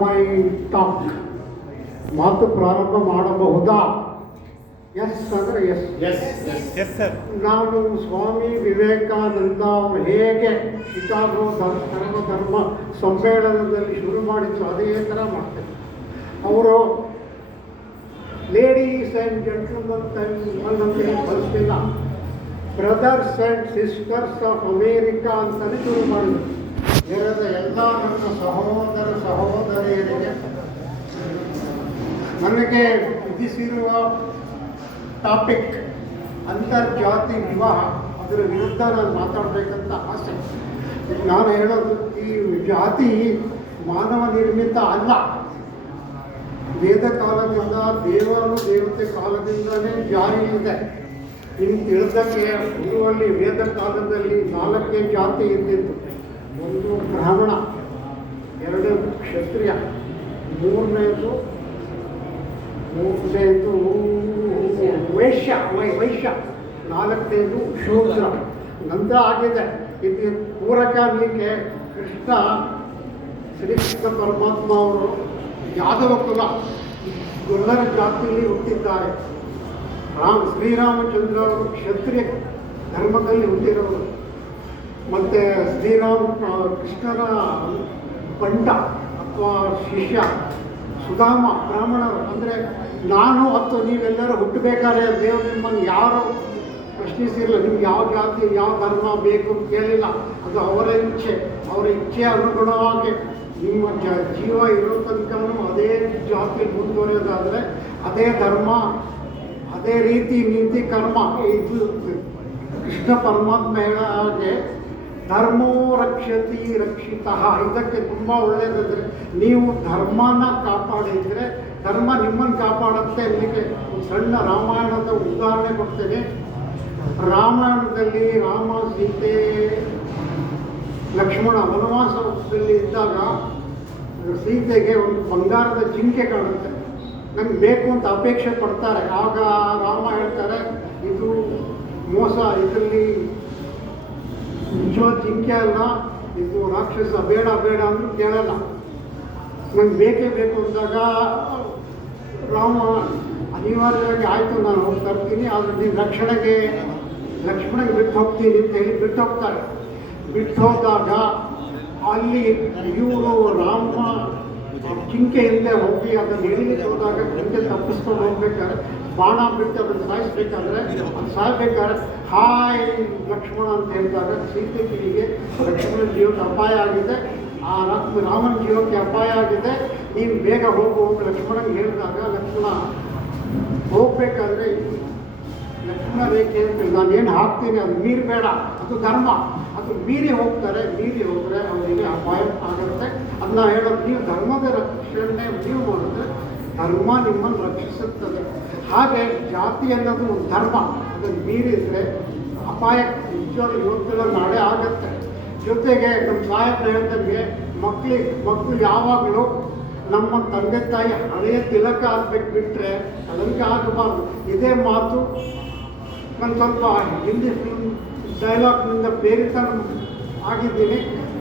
ಮೈ talk ಮಾತು ಪ್ರಾರಂಭ ಮಾಡಬಹುದಾ? ಎಸ್ ಅಂದರೆ ಎಸ್. ನಾನು ಸ್ವಾಮಿ ವಿವೇಕಾನಂದ ಅವರು ಹೇಗೆ ಶಿಕಾಗೋ ಧರ್ಮ ಸಮ್ಮೇಳನದಲ್ಲಿ ಶುರು ಮಾಡಿದ್ರು ಅದೇ ಥರ ಮಾಡ್ತಾರೆ. ಅವರು ಲೇಡೀಸ್ ಆ್ಯಂಡ್ ಜೆಂಟಲ್ಮನ್ ಅನ್ನಂತೆ ಕಲಿಸ್ತಿಲ್ಲ, brothers and sisters of America ಅಂತಲೇ ಶುರು ಮಾಡಿದ್ರು. ನೆರೆದ ಎಲ್ಲ ನನ್ನ ಸಹೋದರಿಯರಿಗೆ ನನಗೆ ವಿಧಿಸಿರುವ ಟಾಪಿಕ್ ಅಂತರ್ಜಾತಿ ವಿವಾಹ, ಅದರ ವಿರುದ್ಧ ನಾನು ಮಾತಾಡಬೇಕಂತ ಆಸೆ. ನಾನು ಹೇಳೋದು, ಈ ಜಾತಿ ಮಾನವ ನಿರ್ಮಿತ ಅಲ್ಲ. ವೇದ ಕಾಲದಿಂದ ದೇವತೆ ಕಾಲದಿಂದಲೇ ಜಾರಿ ಇದೆ. ನಿಮ್ಗೆ ತಿಳಿದಂಗೆ ಉರುವಲ್ಲಿ ವೇದ ಕಾಲದಲ್ಲಿ 4 ಜಾತಿ ಇದ್ದಿತ್ತು. ಒಂದು ಬ್ರಾಹ್ಮಣ, 2 ಕ್ಷತ್ರಿಯ, ಮೂರನೇದು ವೈಶ್ಯ, 4ನೇದು ಶೂದ್ರ. ನಂತರ ಆಗಿದೆ. ಇದು ಪೂರಕ ಅನ್ನಲಿಕ್ಕೆ ಕೃಷ್ಣ ಶ್ರೀಕೃಷ್ಣ ಪರಮಾತ್ಮ ಅವರು ಯಾದವ ಕುಲ ಗೊಲ್ಲರ ಜಾತಿಯಲ್ಲಿ ಹುಟ್ಟಿದ್ದಾರೆ. ಶ್ರೀರಾಮಚಂದ್ರ ಅವರು ಕ್ಷತ್ರಿಯ ಧರ್ಮದಲ್ಲಿ ಹುಟ್ಟಿರೋರು. ಮತ್ತು ಕೃಷ್ಣನ ಬಂಟ ಅಥವಾ ಶಿಷ್ಯ ಸುಧಾಮ ಬ್ರಾಹ್ಮಣರು. ಅಂದರೆ ನಾನು ಅಥವಾ ನೀವೆಲ್ಲರೂ ಹುಟ್ಟಬೇಕಾದ್ರೆ ದೇವರು ನಿಮ್ಮನ್ನು ಯಾರು ಪ್ರಶ್ನಿಸಿರಲಿಲ್ಲ. ನಿಮ್ಗೆ ಯಾವ ಜಾತಿ ಯಾವ ಧರ್ಮ ಬೇಕು ಅಂತ ಕೇಳಿಲ್ಲ. ಅದು ಅವರ ಇಚ್ಛೆಯ ಅನುಗುಣವಾಗಿ ನಿಮ್ಮ ಜೀವ ಇರೋ ತನಕನೂ ಅದೇ ಜಾತಿ ಮುಂದುವರಿಯೋದಾದರೆ ಅದೇ ಧರ್ಮ, ಅದೇ ರೀತಿ ನೀತಿ ಕರ್ಮ. ಇದು ಕೃಷ್ಣ ಪರಮಾತ್ಮ ಹೇಳೋ ಹಾಗೆ ಧರ್ಮೋ ರಕ್ಷತಿ ರಕ್ಷಿತ. ಇದಕ್ಕೆ ತುಂಬ ಒಳ್ಳೆಯದಂದರೆ ನೀವು ಧರ್ಮನ ಕಾಪಾಡಿದರೆ ಧರ್ಮ ನಿಮ್ಮನ್ನು ಕಾಪಾಡುತ್ತೆ. ಇಲ್ಲಿಗೆ ಸಣ್ಣ ರಾಮಾಯಣದ ಉದಾಹರಣೆ ಕೊಡ್ತೇನೆ. ರಾಮಾಯಣದಲ್ಲಿ ರಾಮ, ಸೀತೆ, ಲಕ್ಷ್ಮಣ ವನವಾಸದಲ್ಲಿ ಇದ್ದಾಗ ಸೀತೆಗೆ ಒಂದು ಬಂಗಾರದ ಜಿಂಕೆ ಕಾಣುತ್ತೆ. ನಂಗೆ ಬೇಕು ಅಂತ ಅಪೇಕ್ಷೆ ಪಡ್ತಾರೆ. ಆಗ ರಾಮ ಹೇಳ್ತಾರೆ, ಇದು ಮೋಸ, ಇದರಲ್ಲಿ ನಿಜವಾದ ಜಿಂಕೆ ಅಲ್ಲ, ಇದು ರಾಕ್ಷಸ, ಬೇಡ ಅಂತ ಕೇಳಲ್ಲ. ನಂಗೆ ಬೇಕೇ ಬೇಕು ಅಂದಾಗ ರಾಮ ಅನಿವಾರ್ಯವಾಗಿ ಆಯಿತು ನಾನು ಹೋಗಿ ತರ್ತೀನಿ, ಆದರೆ ನೀನು ಲಕ್ಷ್ಮಣಗೆ ಬಿಟ್ಟು ಹೋಗ್ತೀನಿ ಅಂತ ಹೇಳಿ ಬಿಟ್ಟು ಹೋಗ್ತಾರೆ. ಬಿಟ್ಟು ಹೋದಾಗ ಅಲ್ಲಿ ಇವರು ರಾಮ ಜಿಂಕೆ ಇಲ್ಲದೆ ಹೋಗಿ ಅದನ್ನು ಎಳಿಲಿಕ್ಕೆ ಹೋದಾಗ ಜಿಂಕೆ ತಪ್ಪಿಸ್ಕೊಂಡು ಹೋಗ್ಬೇಕಾದ್ರೆ ಬಾಣ ಬಿಟ್ಟು ಅದನ್ನು ಸಾಯಿಸ್ಬೇಕಾದ್ರೆ ಹಾಯ್ ಲಕ್ಷ್ಮಣ ಅಂತ ಹೇಳಿದಾಗ ಸೀತೆ ಕಿವಿಗೆ ಲಕ್ಷ್ಮಣನ ಜೀವಕ್ಕೆ ಅಪಾಯ ಆಗಿದೆ, ರಾಮನ ಜೀವಕ್ಕೆ ಅಪಾಯ ಆಗಿದೆ, ನೀನು ಬೇಗ ಹೋಗು ಲಕ್ಷ್ಮಣನಿಗೆ ಹೇಳಿದಾಗ ಲಕ್ಷ್ಮಣ ಹೋಗ್ಬೇಕಾದ್ರೆ ಲಕ್ಷ್ಮಣ ರೇಖೆ ಅಂತ ನಾನೇನು ಹಾಕ್ತೀನಿ ಅದು ಮೀರಬೇಡ, ಅದು ಧರ್ಮ, ಅದು ಮೀರಿ ಹೋಗ್ತಾರೆ. ಮೀರಿ ಹೋದರೆ ಅವರಿಗೆ ಅಪಾಯ ಆಗುತ್ತೆ. ಅದನ್ನ ಹೇಳೋದು, ನೀವು ಧರ್ಮದ ರಕ್ಷಣೆ ನೀವು ಮಾಡಿದ್ರೆ ಧರ್ಮ ನಿಮ್ಮನ್ನು ರಕ್ಷಿಸುತ್ತದೆ. ಹಾಗೆ ಜಾತಿ ಅನ್ನೋದು ಒಂದು ಧರ್ಮ, ಅದನ್ನು ಮೀರಿದರೆ ಅಪಾಯ ನಿಜವಾದ ಇವತ್ತೆಲ್ಲ ನಾಳೆ ಆಗುತ್ತೆ. ಜೊತೆಗೆ ನಮ್ಮ ಸಾಹೇಬ್ರು ಹೇಳ್ದಂಗೆ ಮಕ್ಕಳು ಯಾವಾಗಲೂ ನಮ್ಮ ತಂದೆ ತಾಯಿ ಹಳೆಯ ತಿಲಕ ಆಗಬೇಕು, ಬಿಟ್ಟರೆ ಕಳಂಕ ಆಗಬಾರ್ದು. ಇದೇ ಮಾತು ನಾನು ಸ್ವಲ್ಪ ಹಿಂದಿ ಫಿಲ್ಮ್ ಡೈಲಾಗ್ನಿಂದ ಪ್ರೇರಿತ ಆಗಿದ್ದೀನಿ.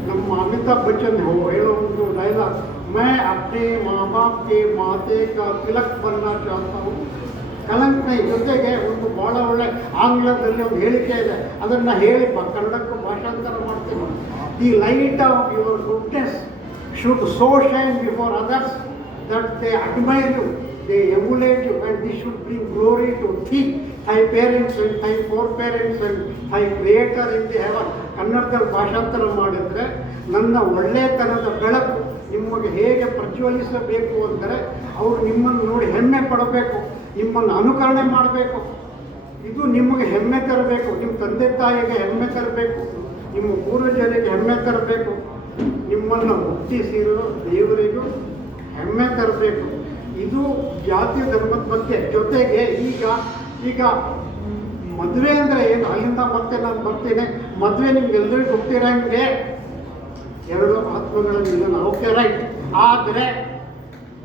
ನಮ್ಮ ಅಮಿತಾಬ್ ಬಚ್ಚನ್ ಹೇಳೋ ಒಂದು ಡೈಲಾಗ್, ಮೈ ಅಪ್ನೆ ಮಾ ಬಾಪ್ ಕೆ ಮಾತೆ ಕಾ ತಿಲಕ್ ಬರ್ನಾ ಚಾಹತಾ ಹೂಂ. ಕಲಂಕನ ಜೊತೆಗೆ ಒಂದು ಭಾಳ ಒಳ್ಳೆ ಆಂಗ್ಲದಲ್ಲಿ ಒಂದು ಹೇಳಿಕೆ ಇದೆ, ಅದನ್ನು ಹೇಳಿ ಕನ್ನಡಕ್ಕೂ ಭಾಷಾಂತರ ಮಾಡ್ತೀನಿ. The light off your goodness should so shine before others that they admire you, they emulate you, and this should bring glory to thee, thy parents and thy foreparents and thy creator in the heaven. ಕನ್ನಡದಲ್ಲಿ ಭಾಷಾಂತರ ಮಾಡಿದರೆ, ನನ್ನ ಒಳ್ಳೆಯತನದ ಬೆಳಕು ನಿಮಗೆ ಹೇಗೆ ಪ್ರಜ್ವಲಿಸಬೇಕು ಅಂದರೆ ಅವರು ನಿಮ್ಮನ್ನು ನೋಡಿ ಹೆಮ್ಮೆ ಪಡಬೇಕು, ನಿಮ್ಮನ್ನು ಅನುಕರಣೆ ಮಾಡಬೇಕು. ಇದು ನಿಮಗೆ ಹೆಮ್ಮೆ ತರಬೇಕು, ನಿಮ್ಮ ತಂದೆ ತಾಯಿಗೆ ಹೆಮ್ಮೆ ತರಬೇಕು, ನಿಮ್ಮ ಪೂರ್ವಜರಿಗೆ ಹೆಮ್ಮೆ ತರಬೇಕು, ನಿಮ್ಮನ್ನು ಹುಟ್ಟಿಸಿರೋ ದೇವರಿಗೂ ಹೆಮ್ಮೆ ತರಬೇಕು. ಇದು ಜಾತಿ ಧರ್ಮದ ಬಗ್ಗೆ. ಜೊತೆಗೆ ಈಗ ಮದುವೆ ಅಂದರೆ ಏನು, ಅಲ್ಲಿಂದ ಮತ್ತೆ ನಾನು ಬರ್ತೀನಿ. ಮದುವೆ ನಿಮ್ಗೆಲ್ಲರಿಗೂ ಗೊತ್ತಿರೋಂಗೆ 2 ಆತ್ಮಗಳ ನಿಧನ, ಓಕೆ ರೈಟ್. ಆದರೆ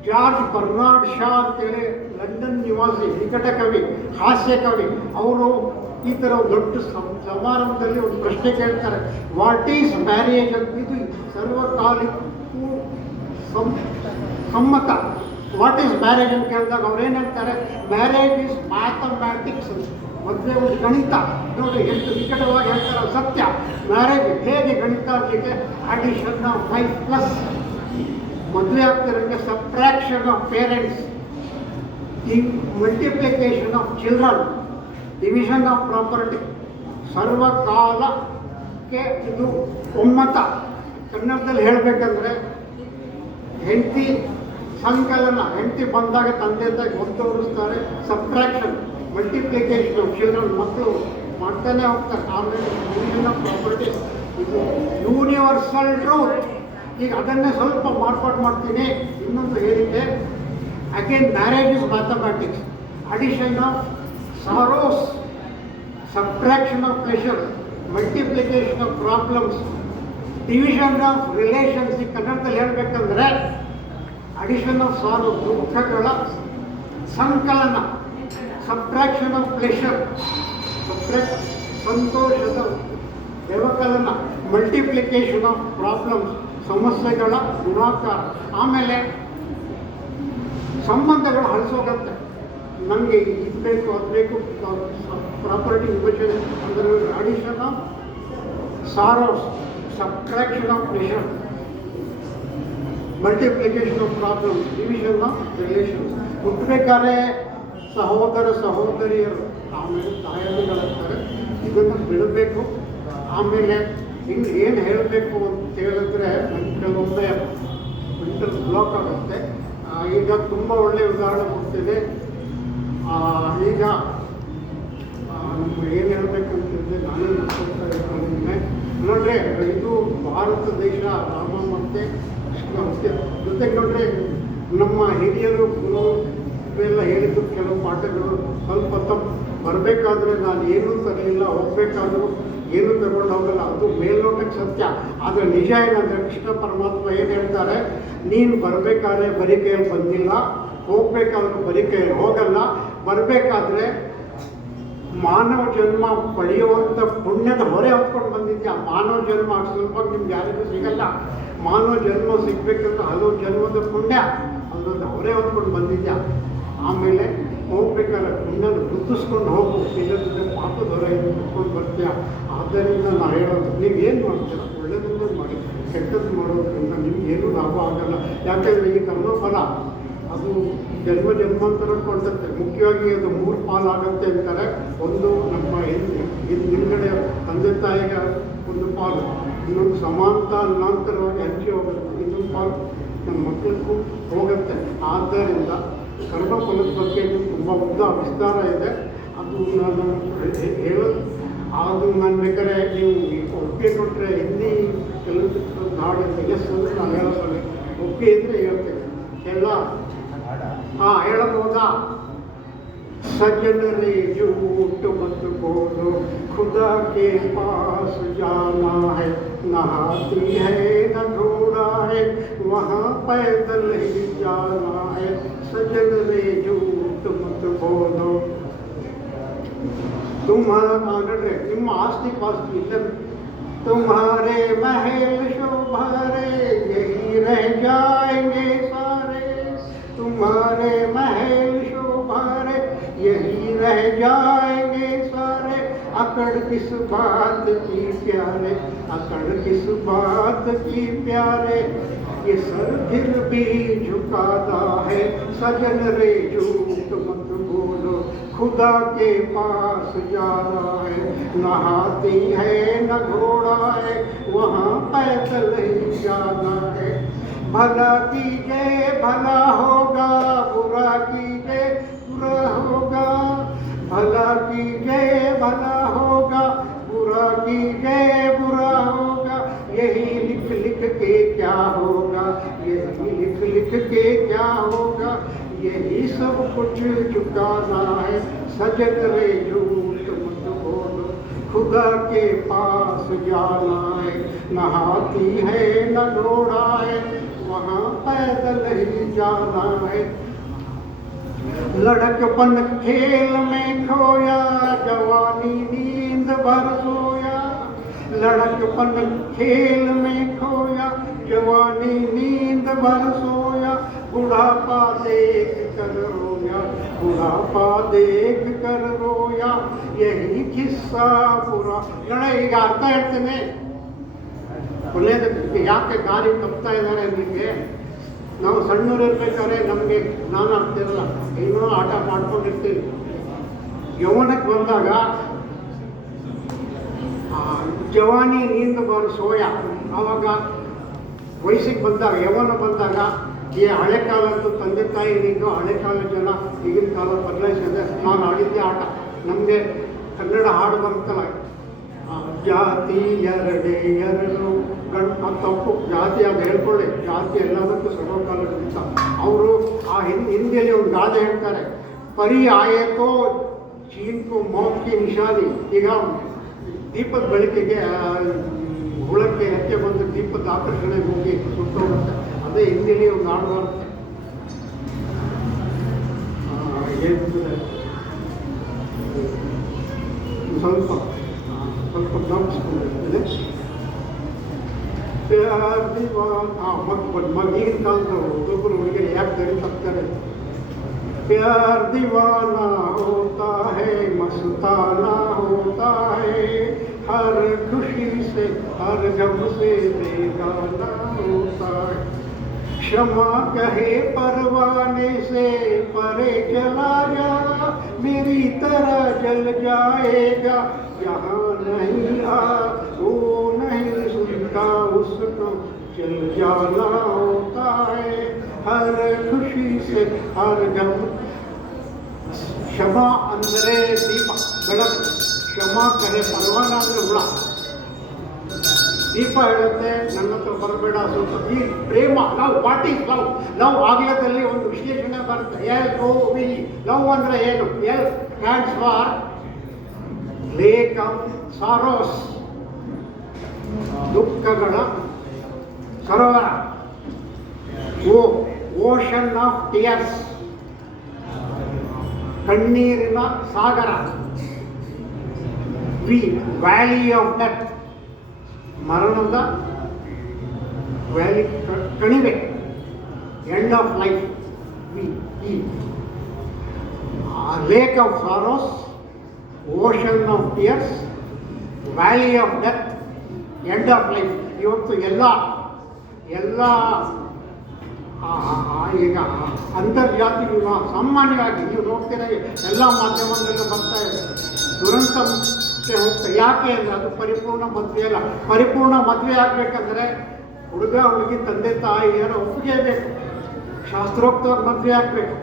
ಜಾರ್ಜ್ ಬರ್ನಾರ್ಡ್ ಶಾ ಅಂತೇಳಿ ಲಂಡನ್ ನಿವಾಸಿ ನಿಕಟ ಕವಿ, ಹಾಸ್ಯ ಕವಿ, ಅವರು ಈ ಥರ ದೊಡ್ಡ ಸಮಾರಂಭದಲ್ಲಿ ಒಂದು ಪ್ರಶ್ನೆ ಕೇಳ್ತಾರೆ, ವಾಟ್ ಈಸ್ ಮ್ಯಾರೇಜ್ ಅಂತ. ಇದು ಸರ್ವಕಾಲಿಕೂ ಸಮ್ಮತ. ವಾಟ್ ಈಸ್ ಮ್ಯಾರೇಜ್ ಅಂತ ಕೇಳಿದಾಗ ಅವ್ರು ಏನು ಹೇಳ್ತಾರೆ, ಮ್ಯಾರೇಜ್ ಈಸ್ ಮ್ಯಾಥಮ್ಯಾಟಿಕ್ಸ್. ಮದುವೆ ಒಂದು ಗಣಿತ. ನೋಡಿ ಎಷ್ಟು ನಿಕಟವಾಗಿ ಹೇಳ್ತಾರೆ, ಸತ್ಯ. ಮ್ಯಾರೇಜ್ ಹೇಗೆ ಗಣಿತ ಆಗಲಿಕ್ಕೆ ಅಡಿಷನ್ ಆಫ್ 5+. ಮದುವೆ ಆಗ್ತಿರೋಕ್ಕೆ subtraction of parents, the multiplication of children, division of property. ಸರ್ವಕಾಲಕ್ಕೆ ಇದು ಒಮ್ಮತ. ಕನ್ನಡದಲ್ಲಿ ಹೇಳಬೇಕಂದ್ರೆ ಹೆಂಡತಿ ಸಂಕಲನ, ಹೆಂಡತಿ ಬಂದಾಗ ತಂದೆ ತಾಯಿ ಒತ್ತುವರಿಸ್ತಾರೆ. ಸಬ್ಟ್ರಾಕ್ಷನ್, ಮಲ್ಟಿಪ್ಲಿಕೇಶನ್ ಆಫ್ ಚಿಲ್ಡ್ರನ್, ಮಕ್ಕಳು ಮಾಡ್ತಾನೆ ಹೋಗ್ತಾರೆ. ಆಮೇಲೆ ಡಿವಿಷನ್ ಆಫ್ ಪ್ರಾಪರ್ಟಿ, ಇದು ಯೂನಿವರ್ಸಲ್ ಟ್ರೂತ್. ಈಗ ಅದನ್ನೇ ಸ್ವಲ್ಪ ಮಾರ್ಪಾಡು ಮಾಡ್ತೀನಿ. ಇನ್ನೊಂದು ಹೇಳಿಕೆ, again marriage is mathematics. Addition of sorrows, subtraction of pleasure, multiplication of problems, division of relations. ಈ ಕನ್ನಡದಲ್ಲಿ ಹೇಳಬೇಕಂದ್ರೆ ಅಡಿಷನ್ ಆಫ್ ಸಾರೋ, ದುಃಖಗಳ ಸಂಕಲನ. ಸಬ್ಟ್ರಾಕ್ಷನ್ ಆಫ್ ಪ್ಲೆಷರ್, ಸಂತೋಷದ ವ್ಯವಕಲನ. ಮಲ್ಟಿಪ್ಲಿಕೇಶನ್ ಆಫ್ ಪ್ರಾಬ್ಲಮ್ಸ್, ಸಮಸ್ಯೆಗಳ ಗುಣಾಕಾರ. ಆಮೇಲೆ ಸಂಬಂಧಗಳು ಹಳಿಸೋಗತ್ತೆ. ನನಗೆ ಇದು ಬೇಕು, ಅದು ಬೇಕು, ಪ್ರಾಪರ್ಟಿ ವಿಭಜನೆ. ಅಂದರೆ addition of sorrows, subtraction of pleasure, multiplication of problems, division of relations. ಹುಟ್ಟಬೇಕಾದ್ರೆ ಸಹೋದರ ಸಹೋದರಿಯರು, ಆಮೇಲೆ ತಾಯಂದಿಗಳಿರ್ತಾರೆ. ಇದನ್ನು ಬಿಡಬೇಕು. ಆಮೇಲೆ ಇನ್ನು ಏನು ಹೇಳಬೇಕು ಅಂತ ಹೇಳಿದ್ರೆ ನನಗೆ ಕೆಲವೊಮ್ಮೆ ಮೆಂಟಲ್ ಬ್ಲಾಕ್ ಆಗುತ್ತೆ. ಈಗ ತುಂಬ ಒಳ್ಳೆಯ ಉದಾಹರಣೆ ಕೊಡ್ತಿದೆ. ಈಗ ಏನು ಹೇಳಬೇಕು ಅಂತಿದ್ದೆ ನಾನೇ ಮಾತಾಡ್ತಾ ಇದ್ದೀನಿ. ನೋಡ್ರಿ, ಇದು ಭಾರತ ದೇಶ ರಾಮ ಮತ್ತು ಕೃಷ್ಣ ಜೊತೆಗೆ ನೋಡ್ರಿ, ನಮ್ಮ ಹಿರಿಯರು ಗುರುವೆಲ್ಲ ಹೇಳಿದ್ದು ಕೆಲವು ಪಾಠಗಳು ಸ್ವಲ್ಪ ತಪ್ಪು. ಬರಬೇಕಾದ್ರೆ ನಾನು ಏನೂ ತರಲಿಲ್ಲ, ಹೋಗ್ಬೇಕಾದ್ರೂ ಏನೂ ತಗೊಂಡು ಹೋಗಲ್ಲ. ಅದು ಮೇಲ್ನೋಟಕ್ಕೆ ಸತ್ಯ. ಆದರೆ ನಿಜ ಏನಂದರೆ ಕೃಷ್ಣ ಪರಮಾತ್ಮ ಏನು ಹೇಳ್ತಾರೆ, ನೀನು ಬರಬೇಕಾದ್ರೆ ಬರೀ ಕೈಯಲ್ಲಿ ಬಂದಿಲ್ಲ, ಹೋಗ್ಬೇಕಾದ್ರೂ ಬರೀ ಕೈಯಲ್ಲಿ ಹೋಗಲ್ಲ. ಬರಬೇಕಾದ್ರೆ ಮಾನವ ಜನ್ಮ ಪಡೆಯುವಂಥ ಪುಣ್ಯದ ಹೊರೆ ಹೊತ್ಕೊಂಡು ಬಂದಿದ್ಯಾ. ಮಾನವ ಜನ್ಮ ಸ್ವಲ್ಪ ನಿಮ್ಗೆ ಯಾರಿಗೂ ಸಿಗಲ್ಲ. ಮಾನವ ಜನ್ಮ ಸಿಗ್ಬೇಕಂದ್ರೆ ಹಲವು ಜನ್ಮದ ಪುಣ್ಯ, ಅದೊಂದು ಹೊರೆ ಹೊತ್ಕೊಂಡು ಬಂದಿದ್ಯಾ. ಆಮೇಲೆ ಹೋಗ್ಬೇಕಾದ್ರೆ ಪುಣ್ಯನ ವೃದ್ಧಿಸ್ಕೊಂಡು ಹೋಗು, ಇಲ್ಲದಿದ್ದರೆ ಪಾಪದ ಹೊರೆ ಕುತ್ಕೊಂಡು ಬರ್ತೀಯ. ಆದ್ದರಿಂದ ನಾನು ಹೇಳೋದು, ನೀವು ಏನು ಮಾಡ್ತೀರ, ಒಳ್ಳೆಯದನ್ನೇ ಮಾಡಿ. ಕೆಟ್ಟದ್ದು ಮಾಡೋದ್ರಿಂದ ನಿಮಗೇನೂ ಲಾಭ ಆಗಲ್ಲ. ಯಾಕೆಂದರೆ ಈ ಕರ್ಮಫಲ ಅದು ಜನ್ಮ ಜನ್ಮಾಂತರ ಕೊಂಡತ್ತೆ. ಮುಖ್ಯವಾಗಿ ಅದು 3 ಪಾಲಾಗತ್ತೆ ಅಂತಾರೆ. ಒಂದು ನಮ್ಮ ಹಿಂದ್ಗಡೆ ತಂದೆ ತಾಯಿಗೆ ಒಂದು ಪಾಲು, ಇನ್ನೊಂದು ಸಮಾಂತರಾಂತರವಾಗಿ ಹಂಚಿ ಹೋಗುತ್ತೆ, ಇನ್ನೊಂದು ಪಾಲು ನಮ್ಮ ಮಕ್ಕಳಿಗೂ ಹೋಗುತ್ತೆ. ಆದ್ದರಿಂದ ಕರ್ಮಫಲದ ಬಗ್ಗೆ ತುಂಬ ಉದ್ದ ವಿಸ್ತಾರ ಇದೆ. ಅದು ನಾನು ಹೇಳೋದು, ಅದು ನಾನು ಬೇಕಾದ್ರೆ ನೀವು ಒಪ್ಪಿಗೆ ಕೊಟ್ಟರೆ ಹಿಂದಿ ಕೆಲವು ಹಾಡಿದೆ ಎಸ್ ಅಂದರೆ ನಾನು ಹೇಳೋಲ್ಲ. ಒಪ್ಪಿಗೆ ಇದ್ದರೆ ಹೇಳ್ತೇನೆ. ಎಲ್ಲ ಹೇಳಬಹುದಾ? सजन रे झूठ मत बोलो, खुदा के पास जाना है, नहाती है न घोड़ा है, वहाँ पैदल ही जाना है। सजन रे झूठ मत बोलो. तुम्हारे ನಿಮ್ಮ ಆಸ್ತಿ ಪಾಸ್ತಿ ಇಲ್ಲ, तुम्हारे महल शोभारे यही रह जाएंगे सारे, तुम्हारे महल शोभारे यही रह जाएंगे सारे। अकड़ किस बात की प्यारे, अकड़ किस बात की प्यारे, ये सर फिर भी झुकाता है। सजन रे झूठ मत बोलो, खुदा के पास जाना है, नहाती है न घोड़ा है, वहाँ पैदल ही जाना है। भला कीजिए भला होगा, बुरा कीजिए बुरा होगा, भला कीजिए भला होगा, बुरा कीजिए बुरा होगा। यही लिख लिख के क्या होगा, यही लिख लिख के क्या होगा, यही सब कुछ चुकाना है। सजन रे झूठ मत बोलो, खुदा के पास जाना है, नहाती है न घोड़ा है, वहाँ पैदल ही जाना है। लड़कपन खेल में खोया, जवानी नींद भर सोया, लड़कपन खेल में खोया, जवानी नींद भर सोया। बुढ़ापा देख कर रोया, बुढ़ापा देख कर रोया, यही किस्सा पूरा. ಈಗ ಅರ್ಥ ಹೇಳ್ತೇನೆ. ಒಳ್ಳೆಯದಕ್ಕೆ ಯಾಕೆ ಗಾಳಿ ತಪ್ತಾ ಇದ್ದಾರೆ ನಿಮಗೆ? ನಾವು ಸಣ್ಣೂರಿರ್ಬೇಕಾದ್ರೆ ನಮಗೆ ಜ್ಞಾನ ಆಗ್ತಿರಲ್ಲ, ಏನೋ ಆಟ ಮಾಡ್ಕೊಂಡಿರ್ತೀವಿ. ಯೌವನಕ್ಕೆ ಬಂದಾಗ ಜವಾನಿ ನೀಂದು ಬರೋ ಸೋಯ, ಆವಾಗ ವಯಸ್ಸಿಗೆ ಬಂದಾಗ ಯೌವನ ಬಂದಾಗ ಈ ಹಳೆ ಕಾಲದ್ದು ತಂದೆ ತಾಯಿ ನೀನು ಹಳೆ ಕಾಲದ ಜನ ಈಗಿನ ಕಾಲ ಬದಲಾಯಿಸಿದೆ. ನಾನು ಆಡಿದ್ದೆ ಆಟ. ನಮಗೆ ಕನ್ನಡ ಹಾಡು ಬರುತ್ತಲ್ಲ, ಜಾತಿ ಎರಡೇ ಎರಡು ತಪ್ಪು, ಜಾತಿ ಅದು ಹೇಳ್ಕೊಳ್ಳಿ, ಜಾತಿ ಎಲ್ಲದಕ್ಕೂ ಸರ್ವಕಾಲ ಅಂತ. ಅವರು ಆ ಹಿಂದಿಯಲ್ಲಿ ಒಂದು ಗಾದೆ ಹೇಳ್ತಾರೆ, ಪರಿ ಆಯತೋ ಚೀನ್ಕು ಮೌತ್ಕಿ ನಿಶಾನಿ. ಈಗ ದೀಪದ ಬೆಳಕಿಗೆ ಹುಳಕ್ಕೆ ಹೆಕ್ಕೆ ಬಂದು ದೀಪದ ಆಕರ್ಷಣೆಗೆ ಹೋಗಿ ಸುಟ್ಟೋಗುತ್ತೆ. ಅದೇ ಹಿಂದಿಯಲ್ಲಿ ಒಂದು ಹಾಡು ಬರುತ್ತೆ. ಹೇಳ್ತಿದೆ ಸ್ವಲ್ಪ ಗಮನಿಸ್ಕೊಂಡಿರ್ತದೆ. ಈಗಿನ ಕಾಲದ ಒಬ್ಬೊಬ್ಬರು ಹುಡುಗಿರು ಯಾಕೆ ಗಡಿ ತಪ್ತಾರೆ? प्यार दीवाना होता है, मस्ताना होता है, हर खुशी से हर गम से बेगाना होता है. क्षमा कहे परवाने से परे चला जा, मेरी तरह जल जाएगा. यहाँ नहीं आ वो नहीं सुनता, उसको चल जाना होता है. हर खुशी से हर गम. ಕ್ಷಮಾ ಅಂದರೆ ದೀಪ, ಬೆಳಕು. ಕ್ಷಮಾ ಕರೆ, ಪರವಾನ ಅಂದರೆ ಹುಳ. ದೀಪ ಹೇಳುತ್ತೆ ನನ್ನ ಹತ್ರ ಬರಬೇಡ ಸ್ವಲ್ಪ. ಈ ಪ್ರೇಮ, love, what is love? Love ಆಗ್ಲದಲ್ಲಿ ಒಂದು ವಿಶ್ಲೇಷಣೆ ಬರುತ್ತೆ. LOVE. ಲವ್ ಅಂದರೆ ಏನು? L stands for lake of sorrows, ದುಃಖಗಳ ಸರೋವರ. ಓಷನ್ ಆಫ್ ಟಿಯರ್ಸ್, ಕಣ್ಣೀರಿನ ಸಾಗರ. ವ್ಯಾಲಿ ಆಫ್ ಡೆತ್, ಮರಣದ ವ್ಯಾಲಿ, ಕಣಿವೆ. End of life. Lake of sorrows, ocean of tears, valley of death, end of life. ಇವತ್ತು ಎಲ್ಲ ಈಗ ಅಂತರ್ಜಾತಿ ವಿವಾಹ ಸಾಮಾನ್ಯವಾಗಿ ನೀವು ನೋಡ್ತೀರ, ಎಲ್ಲ ಮಾಧ್ಯಮದಲ್ಲೂ ಬರ್ತಾ ಇದೆ. ದುರಂತಕ್ಕೆ ಹೋಗ್ತದೆ. ಯಾಕೆ ಅಂದರೆ ಅದು ಪರಿಪೂರ್ಣ ಮದುವೆ ಅಲ್ಲ. ಪರಿಪೂರ್ಣ ಮದುವೆ ಆಗಬೇಕಂದ್ರೆ ಹುಡುಗ ಹುಡುಗಿ ತಂದೆ ತಾಯಿಯರ ಒಪ್ಪಿಗೆ ಬೇಕು. ಶಾಸ್ತ್ರೋಕ್ತವಾಗಿ ಮದುವೆ ಆಗಬೇಕು.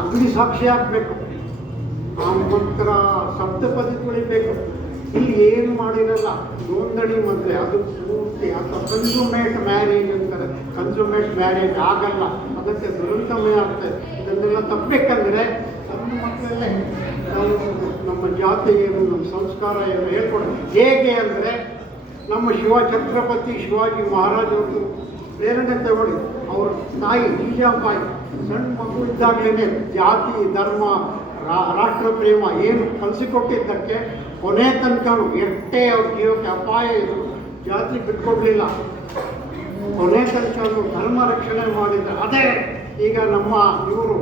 ಅಗ್ನಿ ಸಾಕ್ಷಿ ಆಗಬೇಕು. ಮಂತ್ರ ಸಪ್ತಪದಿ ತುಳಿಬೇಕು. ಇಲ್ಲಿ ಏನು ಮಾಡಿರಲ್ಲ, ನೋಂದಣಿ ಮದುವೆ. ಅದು ಪೂರ್ತಿ ಅಥವಾ ಕನ್ಸುಮೇಟ್ ಮ್ಯಾರೇಜ್ ಅಂತಾರೆ. ಕನ್ಸುಮೇಟ್ ಮ್ಯಾರೇಜ್ ಆಗಲ್ಲ, ಅದಕ್ಕೆ ದುರಂತಮಯ ಆಗ್ತದೆ. ಇದನ್ನೆಲ್ಲ ತಪ್ಪಬೇಕಂದ್ರೆ ನಮ್ಮ ಮಕ್ಕಳಲ್ಲೇ ನಾವು ನಮ್ಮ ಜಾತಿ ಏನು, ನಮ್ಮ ಸಂಸ್ಕಾರ ಏನು ಹೇಳ್ಕೊಡೋದು. ಹೇಗೆ ಅಂದರೆ ನಮ್ಮ ಛತ್ರಪತಿ ಶಿವಾಜಿ ಮಹಾರಾಜವ್ರದ್ದು ಪ್ರೇರಣೆ ತಗೊಳ್ಳಿ. ಅವ್ರ ತಾಯಿ ಜೀಜಾಬಾಯಿ ಸಣ್ಣ ಮಗು ಇದ್ದಾಗಲೇ ಜಾತಿ, ಧರ್ಮ, ರಾಷ್ಟ್ರ ಪ್ರೇಮ ಏನು ಕಲಿಸಿಕೊಟ್ಟಿದ್ದಕ್ಕೆ ಕೊನೆ ತನಕ ಎಷ್ಟೇ ಅವ್ರ ಜೀವಕ್ಕೆ ಅಪಾಯ ಇದು, ಜಾತಿ ಬಿಟ್ಕೊಡ್ಲಿಲ್ಲ. ಕೊನೆ ತನಕ ಧರ್ಮ ರಕ್ಷಣೆ ಮಾಡಿದ್ದಾರೆ. ಅದೇ ಈಗ ನಮ್ಮ ಇವರು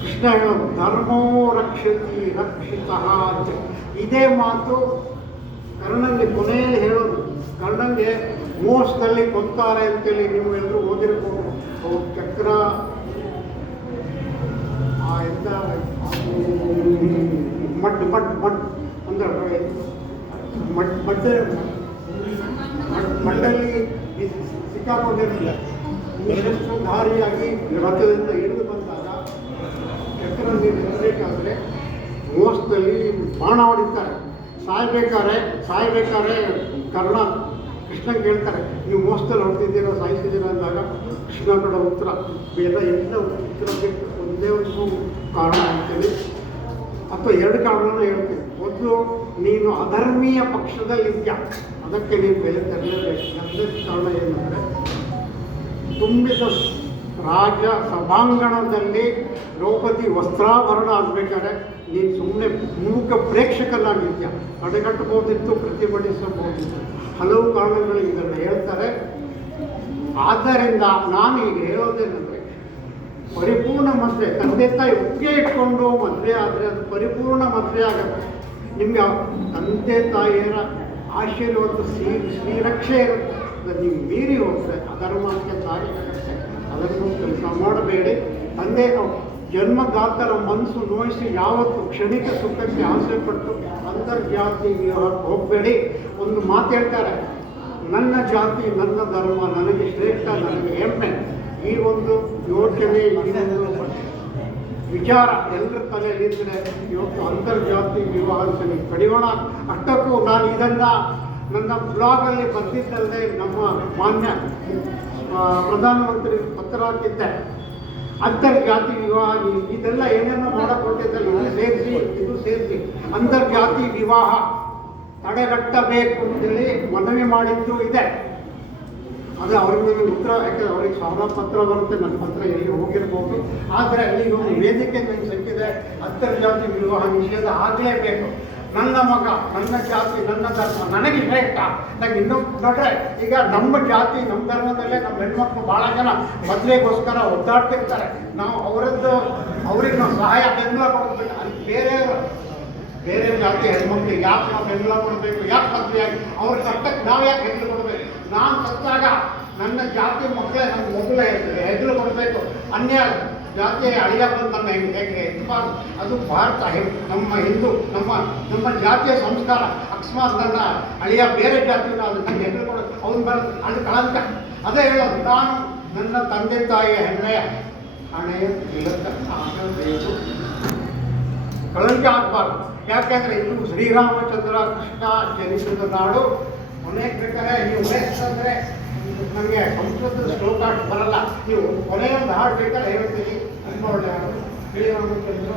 ಕೃಷ್ಣ ಹೇಳೋದು, ಧರ್ಮೋ ರಕ್ಷತಿ ರಕ್ಷಿತ ಅಂತ. ಇದೇ ಮಾತು ಕರ್ಣಂಗೆ ಕೊನೆಯಲ್ಲಿ ಹೇಳೋದು. ಕರ್ಣಂಗೆ ಮೋಸದಲ್ಲಿ ಕೊಂತಾರೆ ಅಂತೇಳಿ ನೀವು ಎಲ್ಲರೂ ಓದಿರ್ಬೋದು. ಅವ್ರ ಚಕ್ರ ಎಂತ ಅಂದರೆ ಮಡ್ಡಲ್ಲಿ ಸಿಕ್ಕಾಕೊಂಡಿರಲಿಲ್ಲ. ಧಾರಿಯಾಗಿ ರಥದಿಂದ ಇಳಿದು ಬಂದಾಗ ಚಕ್ರ ನಿಲ್ಲಬೇಕಾದ್ರೆ ಮೋಸದಲ್ಲಿ ಬಾಣ ಹೊಡಿತಾರೆ. ಸಾಯ್ಬೇಕಾದ್ರೆ ಕರ್ಣ ಕೃಷ್ಣಗೆ ಹೇಳ್ತಾರೆ, ನೀವು ಮೋಸದಲ್ಲಿ ಹೊಡ್ತಿದ್ದೀರಾ, ಸಾಯಿಸಿದ್ದೀರಾ ಅಂದಾಗ ಕೃಷ್ಣ ಕಡೆ ಉತ್ತರ ಎಲ್ಲ ಉತ್ತರ ಬೇಕು. ಒಂದೇ ಒಂದು ಕಾರಣ ಹೇಳ್ತೀನಿ, ಅಥವಾ ಎರಡು ಕಾರಣನೂ ಹೇಳ್ತೀನಿ. ಒಂದು, ನೀನು ಅಧರ್ಮೀಯ ಪಕ್ಷದಲ್ಲಿದ್ಯಾ, ಅದಕ್ಕೆ ನೀನು ಬೆಲೆ ತರಲೇಬೇಕು. ಎರಡನೇ ಕಾರಣ ಏನಂದರೆ, ತುಂಬಿದ ರಾಜ ಸಭಾಂಗಣದಲ್ಲಿ ದ್ರೌಪದಿ ವಸ್ತ್ರಾಭರಣ ಆಗಬೇಕಾದ್ರೆ ನೀನು ಸುಮ್ಮನೆ ಮೂಕ ಪ್ರೇಕ್ಷಕನಾಗಿದ್ಯಾ. ತಡೆಗಟ್ಟಬಹುದಿತ್ತು, ಪ್ರತಿಭಟಿಸಬಹುದಿತ್ತು. ಹಲವು ಕಾರಣಗಳು ಇದನ್ನು ಹೇಳ್ತಾರೆ. ಆದ್ದರಿಂದ ನಾನು ಈಗ ಹೇಳೋದೇನೆಂದರೆ, ಪರಿಪೂರ್ಣ ಮದುವೆ ತಂದೆ ತಾಯಿ ಒಪ್ಪಿಗೆ ಇಟ್ಕೊಂಡು ಮದುವೆ ಆದರೆ ಅದು ಪರಿಪೂರ್ಣ ಮದುವೆ ಆಗುತ್ತೆ. ನಿಮಗೆ ತಂದೆ ತಾಯಿಯರ ಆಶೀರ್ವಾದ ಶ್ರೀರಕ್ಷೆ ಇರುತ್ತೆ. ಅದು ನೀವು ಮೀರಿ ಹೋದರೆ ಅಧರ್ಮಕ್ಕೆ ದಾರಿ ಆಗುತ್ತೆ. ಅದನ್ನು ಕೆಲಸ ಮಾಡಬೇಡಿ. ತಂದೆ ಜನ್ಮದಾತರ ಮನಸ್ಸು ನೋಯಿಸಿ ಯಾವತ್ತು ಕ್ಷಣಿಕ ಸುಖಕ್ಕೆ ಆಸೆ ಪಟ್ಟು ಅಂತರ್ಜಾತಿ ವಿವಾಹಕ್ಕೆ ಹೋಗಬೇಡಿ. ಒಂದು ಮಾತು ಹೇಳ್ತಾರೆ, ನನ್ನ ಜಾತಿ ನನ್ನ ಧರ್ಮ ನನಗೆ ಶ್ರೇಷ್ಠ, ನನಗೆ ಹೆಮ್ಮೆ. ಈ ಒಂದು ಯೋಚನೆ, ಈ ಒಂದು ವಿಚಾರ ಎಲ್ಲರ ತಲೆಯಲ್ಲಿದ್ದರೆ ಇವತ್ತು ಅಂತರ್ಜಾತಿ ವಿವಾಹ ಅಂತ ನೀವು ಕಡಿಯೋಣ. ಅಷ್ಟಕ್ಕೂ ನಾನು ಇದನ್ನು ನನ್ನ ಬ್ಲಾಗಲ್ಲಿ ಬಂದಿದ್ದಲ್ಲದೆ ನಮ್ಮ ಮಾನ್ಯ ಪ್ರಧಾನಮಂತ್ರಿ ಪತ್ರ ಹಾಕಿದ್ದೆ. ಅಂತರ್ಜಾತಿ ವಿವಾಹ ಇದೆಲ್ಲ ಏನೇನೋ ಮಾಡಕೊಟ್ಟಿದ್ದಲ್ಲ, ಇದು ಸೇರಿಸಿ ಅಂತರ್ಜಾತಿ ವಿವಾಹ ತಡೆಗಟ್ಟಬೇಕು ಅಂತೇಳಿ ಮನವಿ ಮಾಡಿದ್ದು ಇದೆ. ಅದು ಅವ್ರಿಗೆ ಉತ್ತರ, ಯಾಕೆಂದರೆ ಅವ್ರಿಗೆ ಸಾವಿರ ಪತ್ರ ಬರುತ್ತೆ, ನನ್ನ ಪತ್ರ ಎಲ್ಲಿ ಹೋಗಿರ್ಬೋದು. ಆದರೆ ಈಗ ಒಂದು ವೇದಿಕೆ ನನಗೆ ಸಿಕ್ಕಿದೆ, ಅಂತರ್ಜಾತಿ ವಿವಾಹ ನಿಷೇಧ ಆಗಲೇಬೇಕು. ನನ್ನ ಮಗ, ನನ್ನ ಜಾತಿ, ನನ್ನ ಧರ್ಮ ನನಗೆ ಶ್ರೇಷ್ಠ. ನಂಗೆ ಇನ್ನೂ ನೋಡ್ರೆ ಈಗ ನಮ್ಮ ಜಾತಿ ನಮ್ಮ ಧರ್ಮದಲ್ಲೇ ನಮ್ಮ ಹೆಣ್ಮಕ್ಳು ಭಾಳ ಜನ ಮದುವೆಗೋಸ್ಕರ ಒದ್ದಾಡ್ತಿರ್ತಾರೆ. ನಾವು ಅವ್ರಿಗೆ ನಾವು ಸಹಾಯ ಬೆಂಬಲ ಕೊಡಬೇಕು. ಅಲ್ಲಿ ಬೇರೆ ಜಾತಿ ಹೆಣ್ಮಕ್ಳಿಗೆ ಯಾಕೆ ನಾವು ಬೆಂಬಲ ಕೊಡಬೇಕು? ಯಾಕೆ ಮದುವೆಯಾಗಿ ಅವ್ರ ಕಷ್ಟಕ್ಕೆ ನಾವು ಯಾಕೆ ಹೆಗ್ಲು ಕೊಡಬೇಕು? ನಾನು ಸತ್ತಾಗ ನನ್ನ ಜಾತಿ ಮಕ್ಕಳೇ ನಮ್ಗೆ ಮೊದಲ ಹೆಗ್ಲು ಕೊಡಬೇಕು. ಅನ್ಯ ಜಾತಿಯ ಅಳಿಯ ಬಂದು ನಮ್ಮ ಹೇಗೆ ಎತ್ತಬಾರ್ದು. ಅದು ಭಾರತ, ನಮ್ಮ ಹಿಂದೂ, ನಮ್ಮ ಜಾತಿಯ ಸಂಸ್ಕಾರ. ಅಕಸ್ಮಾತ್ ನನ್ನ ಅಳಿಯ ಬೇರೆ ಜಾತಿನ ಅದನ್ನು ಹೆಗ್ಲು ಕೊಡೋದು ಅವ್ನು ಬರೋದು ಅದು ಕಳಂಕ. ಅದೇ ಹೇಳೋದು, ನಾನು ನನ್ನ ತಂದೆ ತಾಯಿಯ ಹೆಮ್ಮೆಯ ಹಣೆಯ ತಿಲಕ ಆಗಬೇಕು, ಕಳಂಕ ಆಗಬಾರ್ದು. ಯಾಕೆಂದರೆ ಇದು ಶ್ರೀರಾಮಚಂದ್ರ ಕೃಷ್ಣ ಜನಿಸಿದ ನಾಡು. ಕೊನೆ ಬೇಕಾದ್ರೆ ನೀವು ಅಂದರೆ ನನಗೆ ಸಂಸ್ಕೃತದ ಶ್ಲೋಕ ಬರಲ್ಲ, ನೀವು ಕೊನೆಯೊಂದು ಹಾಡು ಬೇಕಾದ್ರೆ ಹೇಳ್ತೀನಿ. ತುಂಬ ಒಳ್ಳೆಯ ಹಾಡು ಶ್ರೀರಾಮಚಂದ್ರ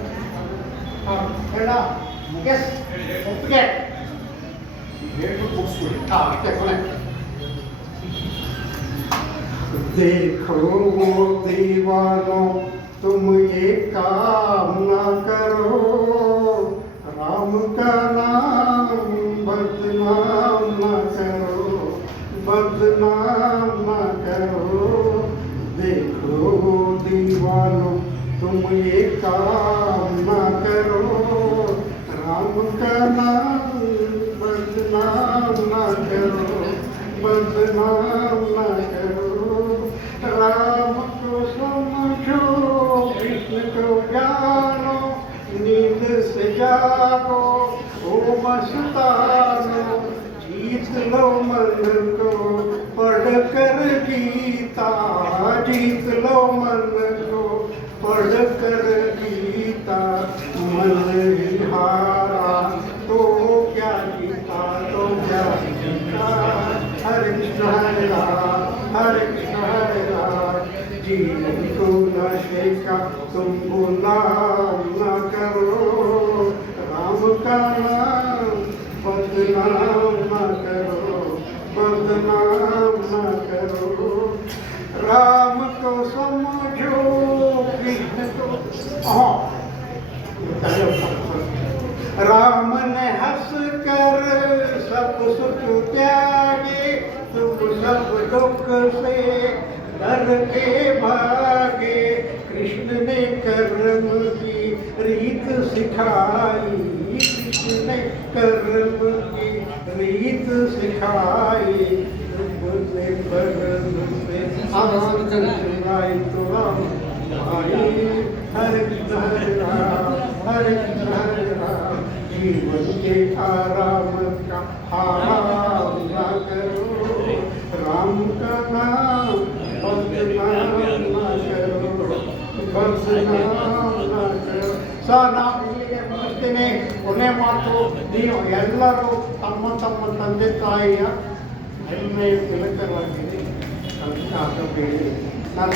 ಹೇಳ ಎಸ್ ಒಪ್ಪಿಗೆ ಅಷ್ಟೇ ಕೊನೆ. देखो वो दीवानो तुम ये काम ना करो, राम का नाम बदनाम ना करो, बदनाम ना करो। देखो वो दीवानो तुम ये काम ना करो, राम का नाम बदनाम ना करो, बदनाम ना करो। राम को समझो, कृष्ण को जानो, नींद से जागो ओ मस्तानो, जीत लो मन को पढ़कर गीता, जीत लो मन को पढ़कर गीता। मन ही हारा तो क्या जीता, तो क्या जीता। हरे कृष्ण हरे राम, हरे कृष्ण हरे राम। जीवन को नशे का तुम गुलाम न करो, राम का नाम बदनाम न करो, बदनाम न करो। राम को समझो, कृष्ण को राम ने हंस कर सब सुख त्यागे, तुम सब दुख से डर के भागे। कृष्ण ने कर्म की रीत सिखाई, कृष्ण ने कर्म की रीत सिखाई। तुमसे कर्म से आनंद सुनाई तो राम भाई। हरे कृष्ण हरे राम, हरे कृष्ण हरे राम। जीवन के आराम का हाराम ना करो, राम का नाम बदनाम ना करो, बदनाम ना करो. ನಾವು ಇಲ್ಲಿಗೆ ಮುಗಿಸ್ತೀನಿ. ಕೊನೆ ಮಾತು, ನೀವು ಎಲ್ಲರೂ ತಮ್ಮ ತಮ್ಮ ತಂದೆ ತಾಯಿಯ ಹೆಮ್ಮೆಯ ತಿಲಕರಾಗಿರಿ, ಕಲಿತ ಆಗಬೇಡಿ. ನಾನು